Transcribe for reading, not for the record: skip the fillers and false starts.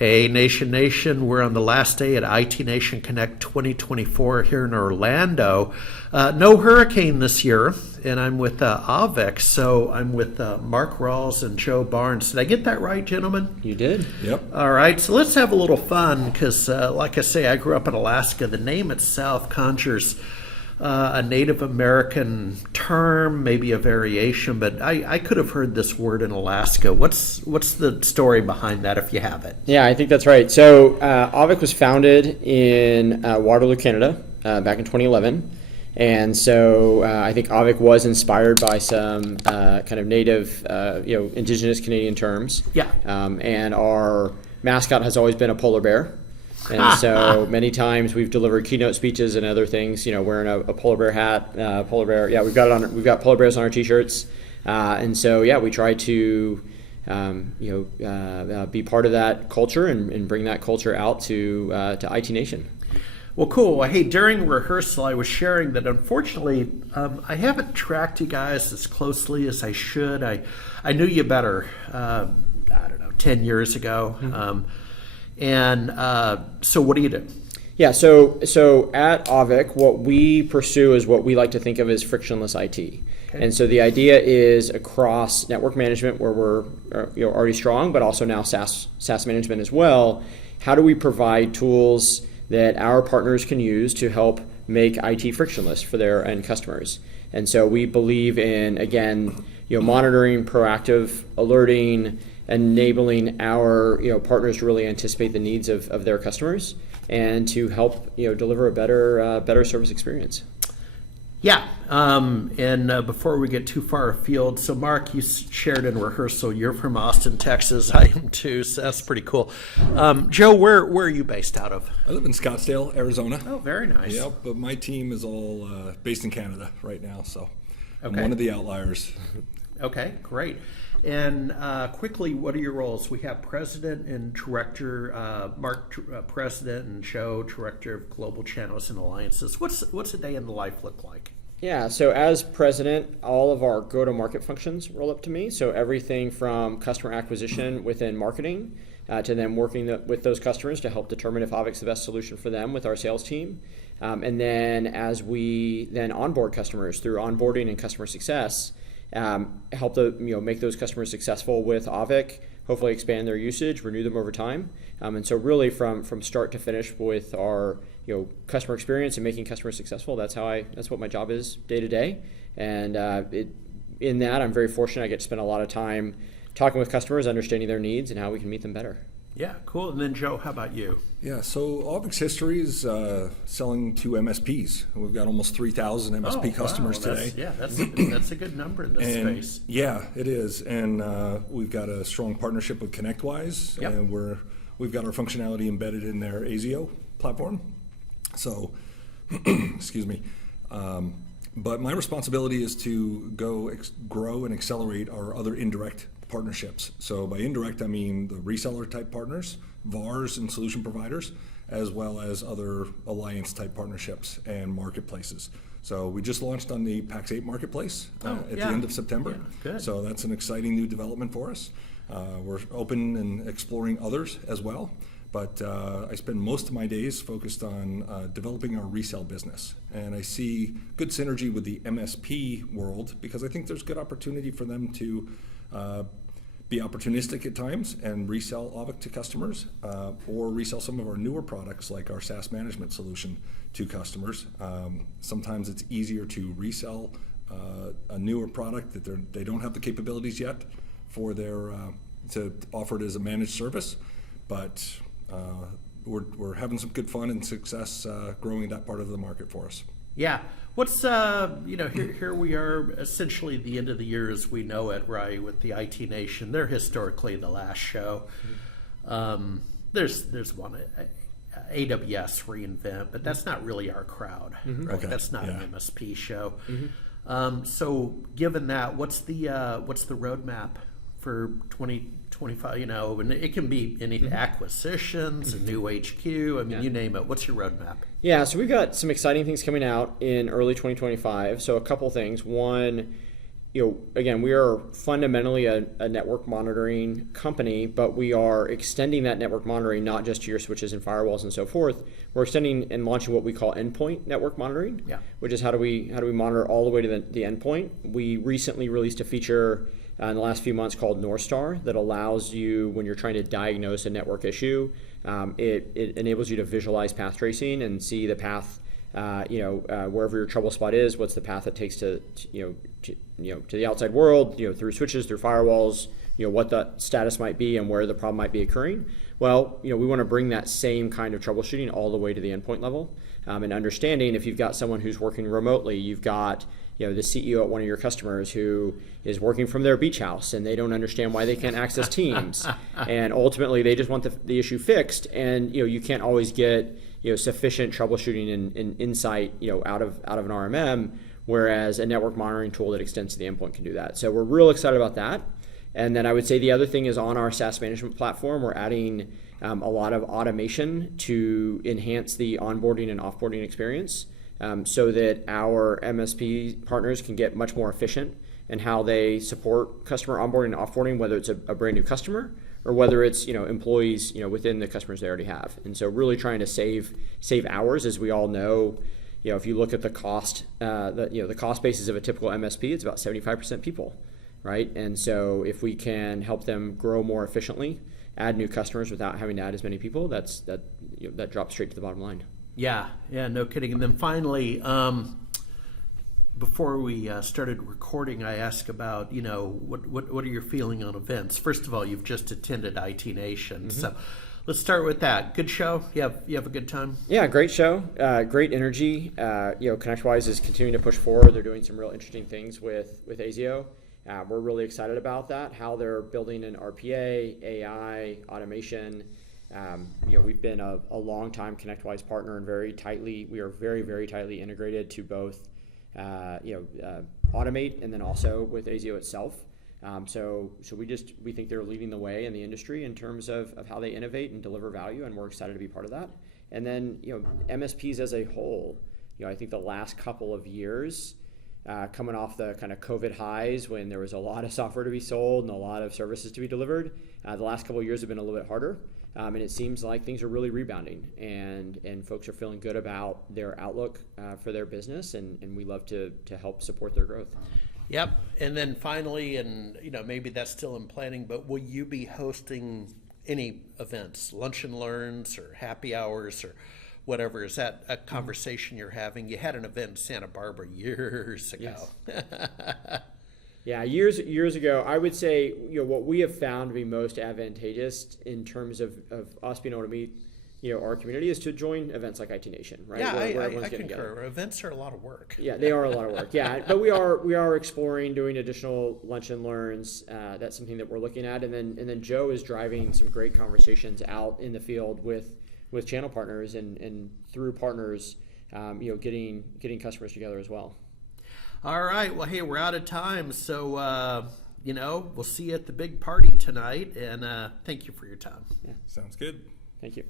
Hey, Nation, we're on the last day at IT Nation Connect 2024 here in Orlando. No hurricane this year, and I'm with Auvik, so I'm with Mark Rawls and Joe Barnes. Did I get that right, gentlemen? You did. Yep. All right, so let's have a little fun because, like I say, I grew up in Alaska. The name itself conjures a Native American term, maybe a variation, but I could have heard this word in Alaska. What's the story behind that, if you have it? Yeah, I think that's right. So Auvik was founded in Waterloo, Canada, back in 2011. And so I think Auvik was inspired by some kind of native, indigenous Canadian terms. Yeah. And our mascot has always been a polar bear. And so many times we've delivered keynote speeches and other things, wearing a polar bear hat, polar bear. Yeah, we've got polar bears on our t-shirts. And so, yeah, we try to, be part of that culture and bring that culture out to IT Nation. Well, cool. Well, hey, during rehearsal, I was sharing that unfortunately, I haven't tracked you guys as closely as I should. I knew you better, 10 years ago. Mm-hmm. So what do you do? Yeah, so at Auvik, what we pursue is what we like to think of as frictionless IT. Okay. And so the idea is across network management, where we're already strong, but also now SaaS management as well. How do we provide tools that our partners can use to help make IT frictionless for their end customers? And so we believe in, again, monitoring, proactive alerting, enabling our partners to really anticipate the needs of their customers and to help deliver a better service experience. Yeah, and before we get too far afield, so Mark, you shared in rehearsal you're from Austin, Texas. I am too, so that's pretty cool. Joe, where are you based out of? I live in Scottsdale, Arizona. Oh, very nice. Yep, but my team is all based in Canada right now, so I'm okay. one of the outliers. Okay, great. And quickly, what are your roles? We have President and Director, Mark, President, and Joe, Director of Global Channels and Alliances. What's a day in the life look like? Yeah, so as President, all of our go-to-market functions roll up to me. So everything from customer acquisition within marketing to then working with those customers to help determine if Auvik's the best solution for them with our sales team. And then as we then onboard customers through onboarding and customer success, help make those customers successful with Auvik, hopefully expand their usage, renew them over time. And so really from start to finish with our customer experience and making customers successful, that's what my job is day to day. And in that, I'm very fortunate. I get to spend a lot of time talking with customers, understanding their needs and how we can meet them better. Yeah, cool. And then Joe, how about you? Yeah, so Auvik's history is selling to MSPs. We've got almost 3,000 MSP customers today. That's a good number in this space. Yeah, it is. And we've got a strong partnership with ConnectWise, yep. And we've got our functionality embedded in their ASIO platform. So, excuse me. But my responsibility is to go grow and accelerate our other indirect partnerships. So by indirect, I mean the reseller type partners, VARs and solution providers, as well as other alliance type partnerships and marketplaces. So we just launched on the PAX 8 marketplace at the end of September. Yeah, good. So that's an exciting new development for us. We're open and exploring others as well. But I spend most of my days focused on developing our resale business. And I see good synergy with the MSP world because I think there's good opportunity for them to be opportunistic at times and resell Auvik to customers or resell some of our newer products like our SaaS management solution to customers. Sometimes it's easier to resell a newer product that they don't have the capabilities yet for to offer it as a managed service. But we're having some good fun and success growing that part of the market for us. Yeah. What's here we are essentially the end of the year as we know it, right? With the IT Nation, they're historically the last show. There's one AWS reInvent, but that's not really our crowd. Mm-hmm. Right? Okay. That's not an MSP show. Mm-hmm. So given that, what's the roadmap for 2025? And it can be any acquisitions, a new HQ. I mean, you name it. What's your roadmap? Yeah, so we've got some exciting things coming out in early 2025. So a couple things. One, again, we are fundamentally a network monitoring company, but we are extending that network monitoring not just to your switches and firewalls and so forth. We're extending and launching what we call endpoint network monitoring, which is how do we monitor all the way to the endpoint. We recently released a feature in the last few months called North Star that allows you, when you're trying to diagnose a network issue, it enables you to visualize path tracing and see the path. Wherever your trouble spot is, what's the path it takes to the outside world, through switches, through firewalls, what the status might be and where the problem might be occurring. Well, we want to bring that same kind of troubleshooting all the way to the endpoint level, and understanding if you've got someone who's working remotely, you've got the CEO at one of your customers who is working from their beach house and they don't understand why they can't access Teams, and ultimately they just want the issue fixed, and you can't always get sufficient troubleshooting and insight out of an RMM, whereas a network monitoring tool that extends to the endpoint can do that. So we're real excited about that. And then I would say the other thing is on our SaaS management platform, we're adding a lot of automation to enhance the onboarding and offboarding experience, so that our MSP partners can get much more efficient in how they support customer onboarding and offboarding, whether it's a brand new customer or whether it's employees within the customers they already have. And so really trying to save hours, as we all know. If you look at the cost, the cost basis of a typical MSP, it's about 75% people, right? And so if we can help them grow more efficiently, add new customers without having to add as many people, that drops straight to the bottom line. Yeah, no kidding. And then finally, before we started recording, I asked about, what are your feeling on events? First of all, you've just attended IT Nation, so let's start with that. Good show. You have a good time. Yeah, great show. Great energy. ConnectWise is continuing to push forward. They're doing some real interesting things with ASIO. We're really excited about that. How they're building an RPA, AI, automation. We've been a long time ConnectWise partner and we are very, very tightly integrated to both automate and then also with ASIO itself. So we think they're leading the way in the industry in terms of how they innovate and deliver value, and we're excited to be part of that. And then MSPs as a whole, I think the last couple of years, coming off the kind of COVID highs when there was a lot of software to be sold and a lot of services to be delivered, the last couple of years have been a little bit harder. And it seems like things are really rebounding, and folks are feeling good about their outlook for their business, and we love to help support their growth. Yep. And then finally, and maybe that's still in planning, but will you be hosting any events, lunch and learns or happy hours or whatever? Is that a conversation you're having? You had an event in Santa Barbara years ago. Yes. Yeah, years ago, I would say what we have found to be most advantageous in terms of us being able to meet our community is to join events like IT Nation, right? Yeah, where I concur. Together. Events are a lot of work. Yeah, they are a lot of work. Yeah, but we are exploring doing additional lunch and learns. That's something that we're looking at, and then Joe is driving some great conversations out in the field with channel partners and through partners, getting customers together as well. All right. Well, hey, we're out of time. So, we'll see you at the big party tonight. And thank you for your time. Yeah. Sounds good. Thank you.